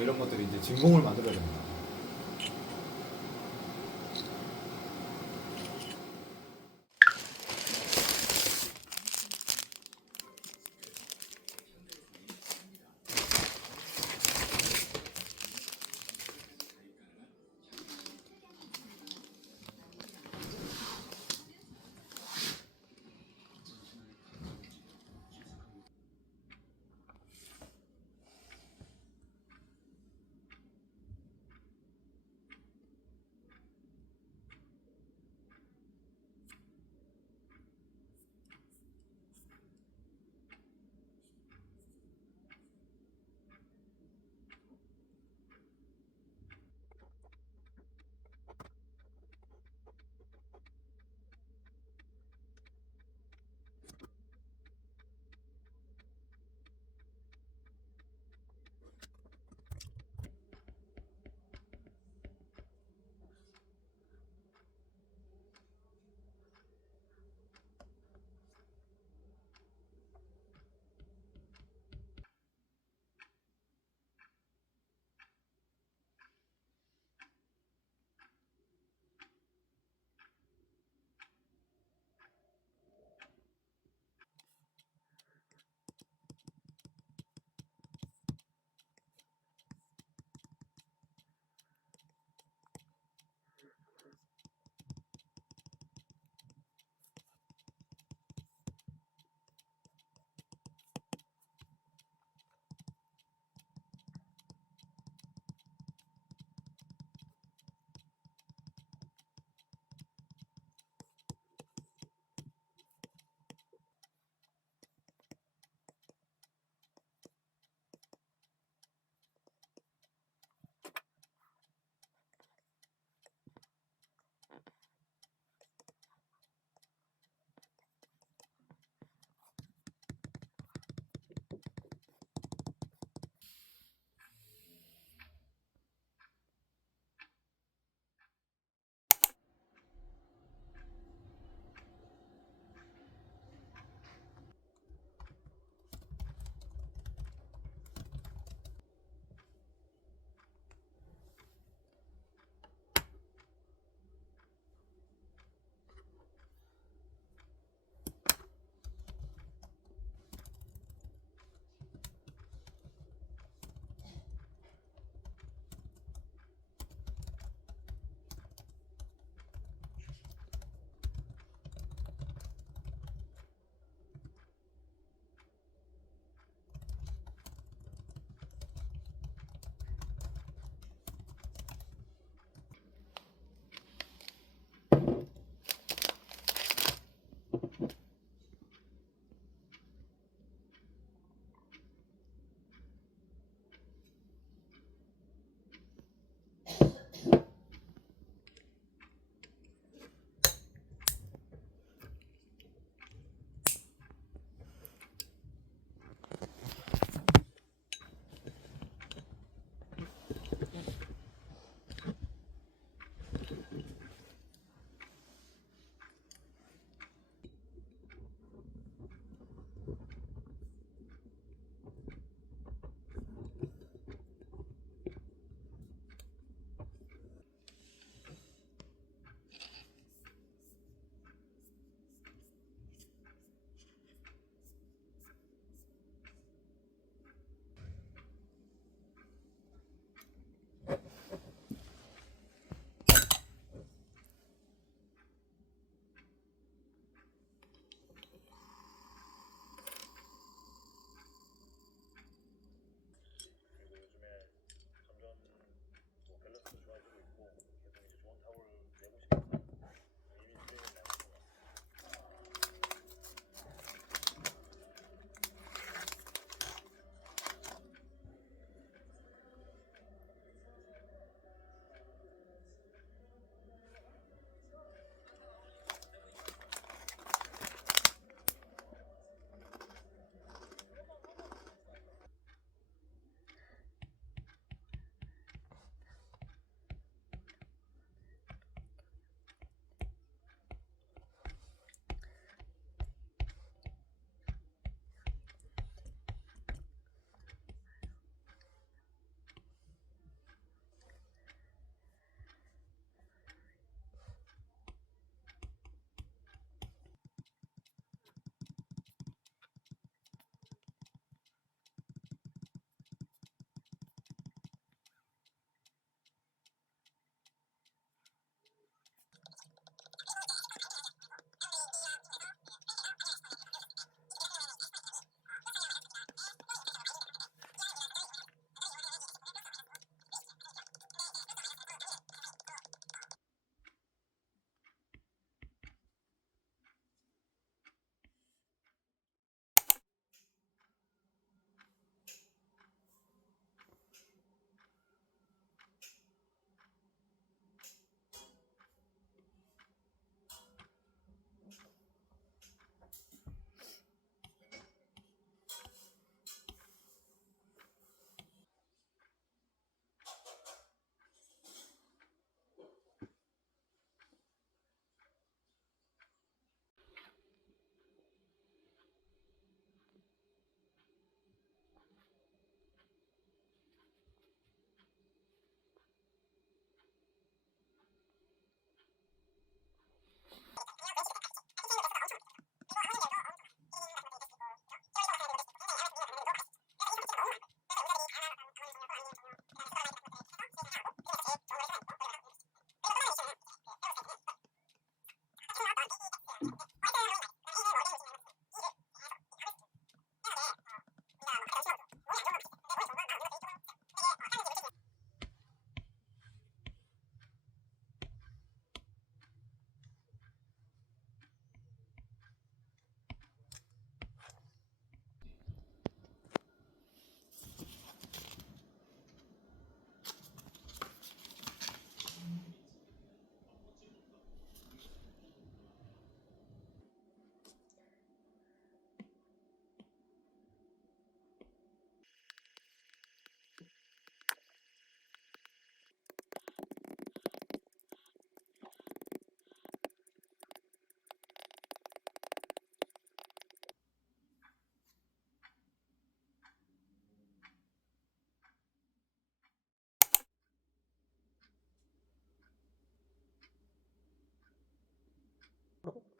이런 것들이 이제 진공을 만들어야 됩니다.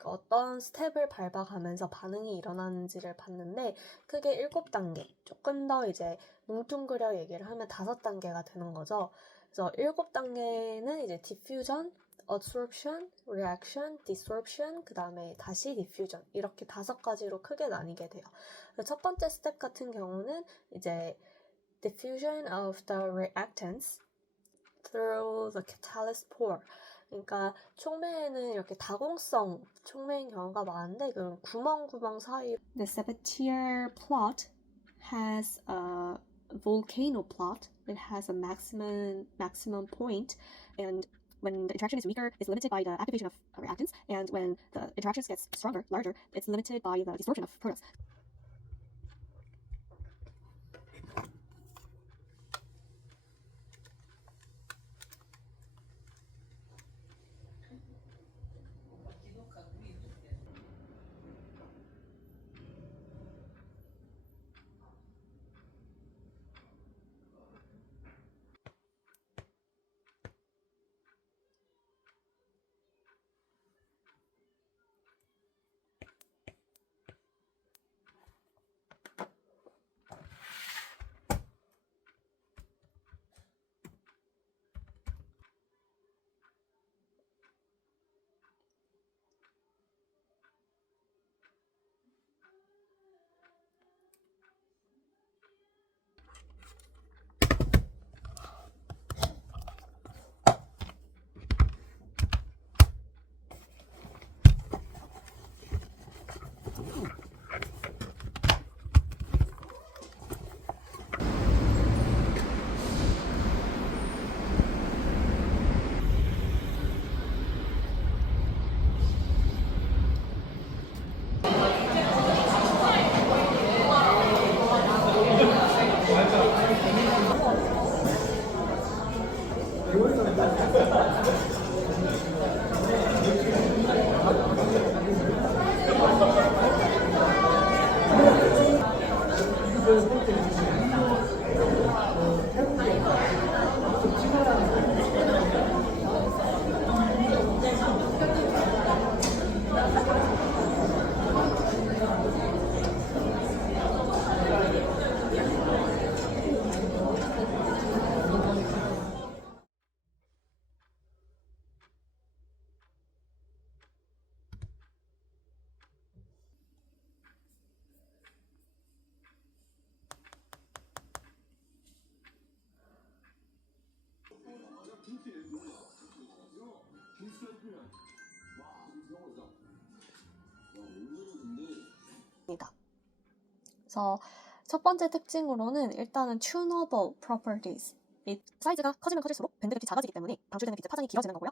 어떤 스텝을 밟아가면서 반응이 일어나는지를 봤는데 크게 7단계, 조금 더 이제 뭉뚱그려 얘기를 하면 5단계가 되는 거죠. 그래서 7단계는 이제 diffusion, absorption, reaction, desorption, 그 다음에 다시 diffusion 이렇게 5가지로 크게 나뉘게 돼요. 첫 번째 스텝 같은 경우는 이제 diffusion of the reactants through the catalyst pore. 그러니까 촉매에는 이렇게 다공성 촉매인 경우가 많은데 그 구멍 사이. The Sabatier plot has a volcano plot. It has a maximum point, and when the interaction is weaker, it's limited by the activation of reactants, and when the interactions gets stronger, larger, it's limited by the distortion of products. 그래서 첫 번째 특징으로는 일단은 tunable properties. 이 사이즈가 커지면 커질수록 밴드 갭이 작아지기 때문에 방출되는 빛의 파장이 길어지는 거고요.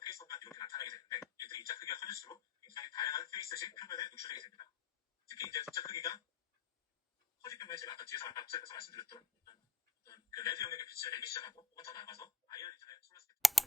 페이스가 이렇게 나타나게 되는데 얘들이 입자 크기가 커질수록 굉장히 다양한 페이스식 표면에 노출되게 됩니다. 특히 이제 입자 크기가 커진 경우에 제가 아까 뒤에서 말씀드렸던 그 레드 영역의 빛을 에미션하고 혹은 더 나아가서 아이언 리전의 솔라 스펙트럼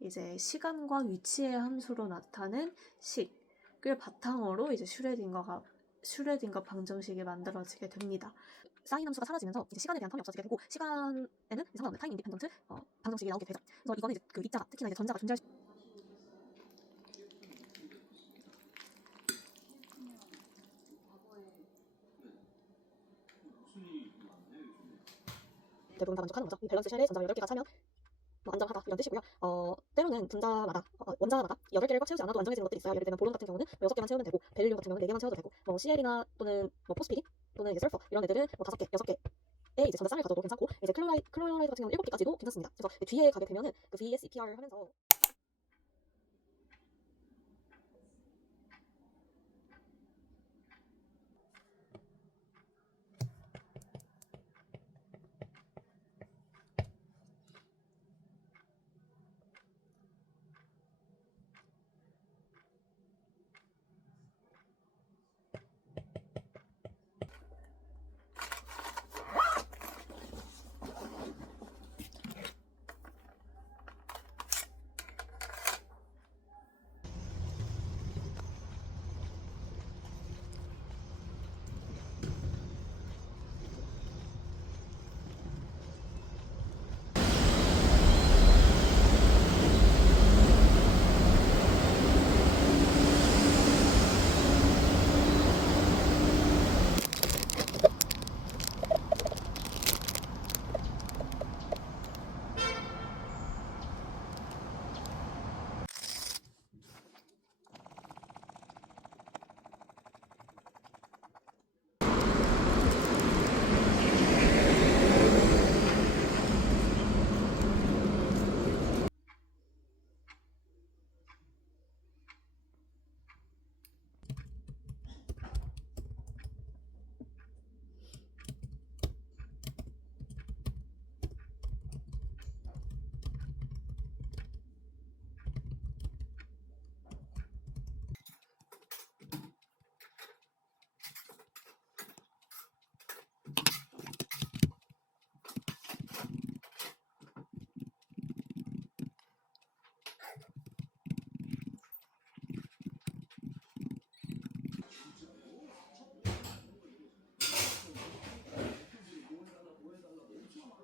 이제 시간과 위치의 함수로 나타낸 식을 바탕으로 이제 슈레딩거 방정식이 만들어지게 됩니다. 사인 함수가 사라지면서 이제 시간에 대한 텀이 없어지게 되고 시간에는 상관없는 타임 인디펜던트 방정식이 나오게 되죠. 그래서 이거는 이제 그 입자가 특히나 이제 전자가 존재할 대부분 다 만족하는 거죠. 이 밸런스 쉘에 전자가 8개가 차면 뭐 안정하다 이런 뜻이고요. 때로는 분자마다 원자마다 8개를 꽉 채우지 않아도 안정해지는 것들이 있어요. 예를 들면 보론 같은 경우는 뭐 6개만 채우면 되고 벨륨 같은 경우는 4개만 채워도 되고 뭐 CL이나 또는 뭐 포스피린 또는 이제 설퍼 이런 애들은 뭐 5개, 6개에 이제 전자 쌍을 가져도 괜찮고 이제 클로라이드 같은 경우는 7개까지도 괜찮습니다. 그래서 뒤에 가게 되면은 그 VSEPR 하면서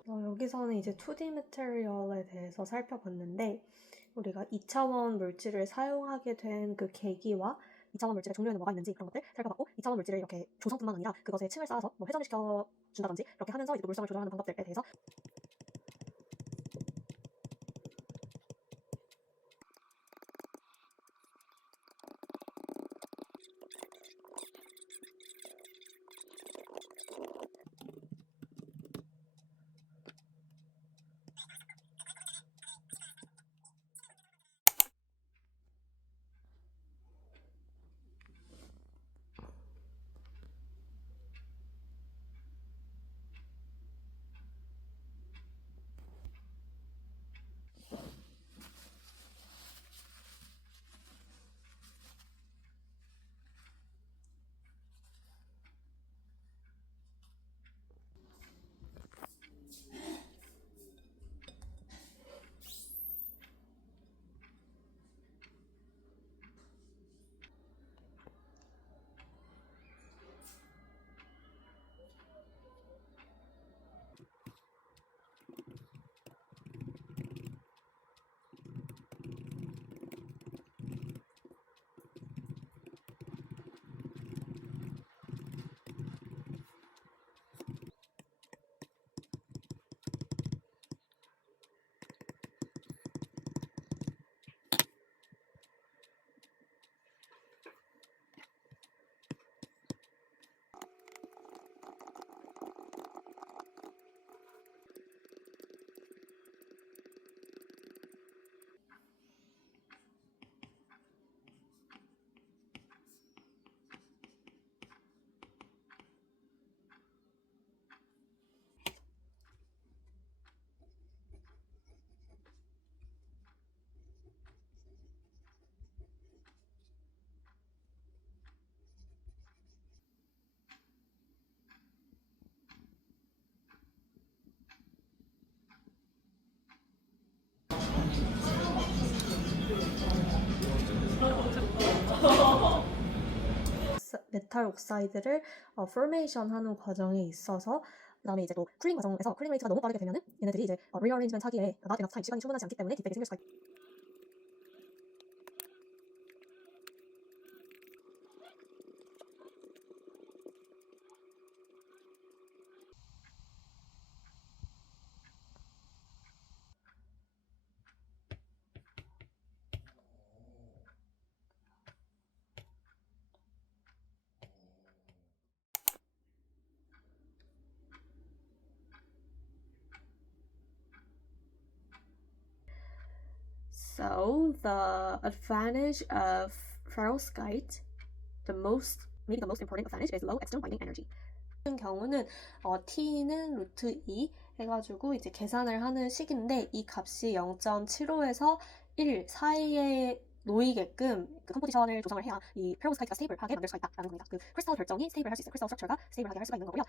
여기서는 이제 2D material에 대해서 살펴봤는데 우리가 2차원 물질을 사용하게 된 그 계기와 2차원 물질의 종류에는 뭐가 있는지 그런 것들 살펴봤고 2차원 물질을 이렇게 조성뿐만 아니라 그것에 층을 쌓아서 뭐 회전을 시켜준다든지 이렇게 하면서 이제 물성을 조절하는 방법들에 대해서 메탈 옥사이드를 포메이션 하는 과정에 있어서, 그다음에 이제 또 쿨링 과정에서 쿨링 레이트가 너무 빠르게 되면은 얘네들이 이제 리어레인지먼트 하기에 not enough time, 시간이 충분하지 않기 때문에 디펙이 생길 수가 있고. So the advantage of perovskite, maybe the most important advantage is low external binding energy. 같은 경우는 t는 루트 2 해가지고 이제 계산을 하는 식인데, 이 값이 0.75에서 1 사이에 놓이게끔 그 컴포지션을 조정을 해야 이 페로스카이트가 스테이블하게 만들 수가 있다라는 겁니다. 그 크리스탈 결정이 스테이블할 수 있어요. 크리스탈 스트럭처가 스테이블하게 할 수가 있는 거고요.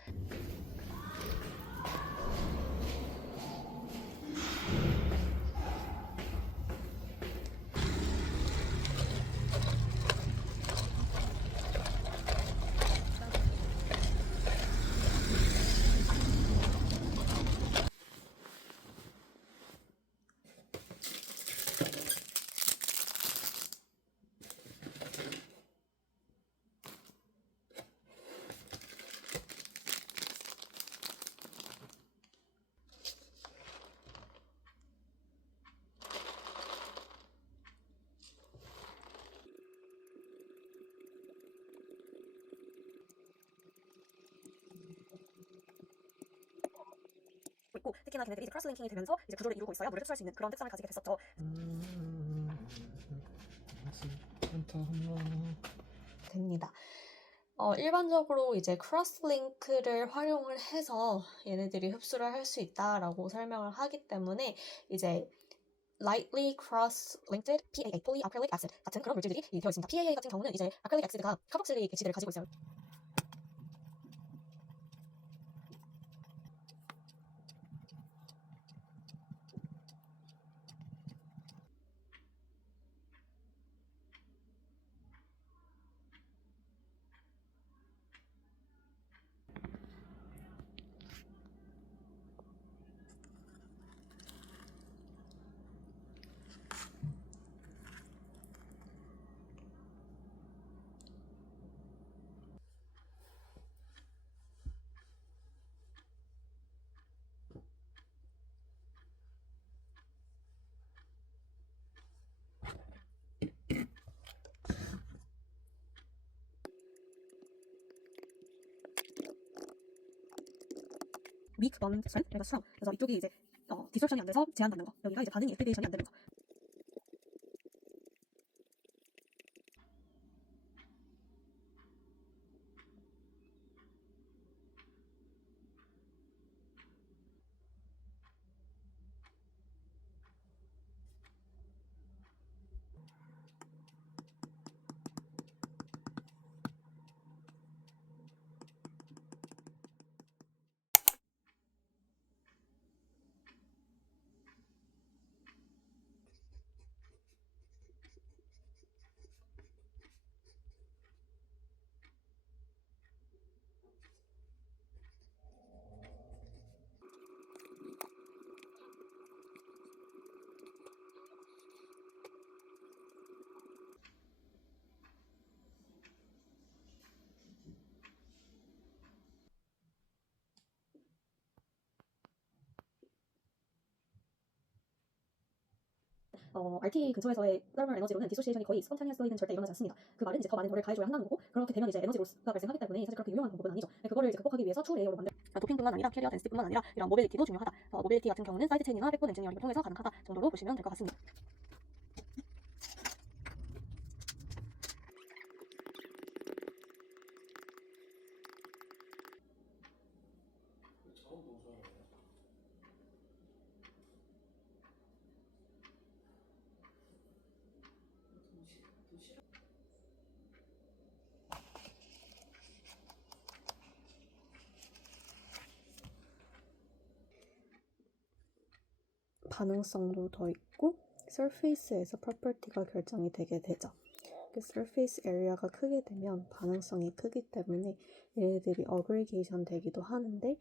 있고, 특히나 걔네들이 이제 크로스링킹이 되면서 이제 구조를 이루고 있어야 물을 흡수할 수 있는 그런 특성을 가지게 됐었죠. 됩니다. 일반적으로 이제 크로스링크를 활용을 해서 얘네들이 흡수를 할 수 있다라고 설명을 하기 때문에 이제 lightly cross-linked PAA, polyacrylic acid 같은 그런 물질들이 되어 있습니다. PAA 같은 경우는 이제 아크릴릭 액시드가 카복실릭 액시드를 가지고 있어요. weak bond strength, 그래서 strong. 그래서 이쪽이 이제 디솔션이 안 돼서 제한받는 거. 여기가 이제 반응이 액티베이션이 안 되는 거. RT 근처에서의 thermal 에너지로는 디소시에이션이 거의 스폰타니어스리는 절대 일어나지 않습니다. 그 말은 이제 더 많은 거를 가해줘야 한다는 거고, 그렇게 되면 이제 에너지 로스가 발생하기 때문에 사실 그렇게 유용한 방법은 아니죠. 그거를 이제 극복하기 위해서 투 레이어로 만들. 도핑뿐만 아니라 캐리어 덴시티뿐만 아니라 이런 모빌리티도 중요하다. 모빌리티 같은 경우는 사이드 체인이나 백본 엔지니어링을 통해서 가능하다 정도로 보시면 될 것 같습니다. 반응성도 더 있고 서페이스에서 프로퍼티가 결정이 되게 되죠. 이렇게 surface area가 크게 되면 반응성이 크기 때문에 얘네들이 aggregation 되기도 하는데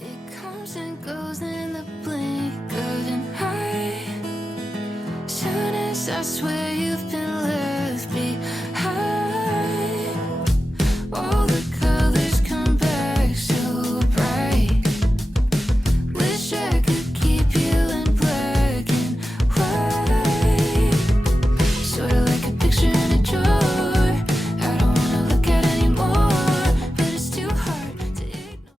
It comes and goes in the blink of an eye. Soon as I swear you've been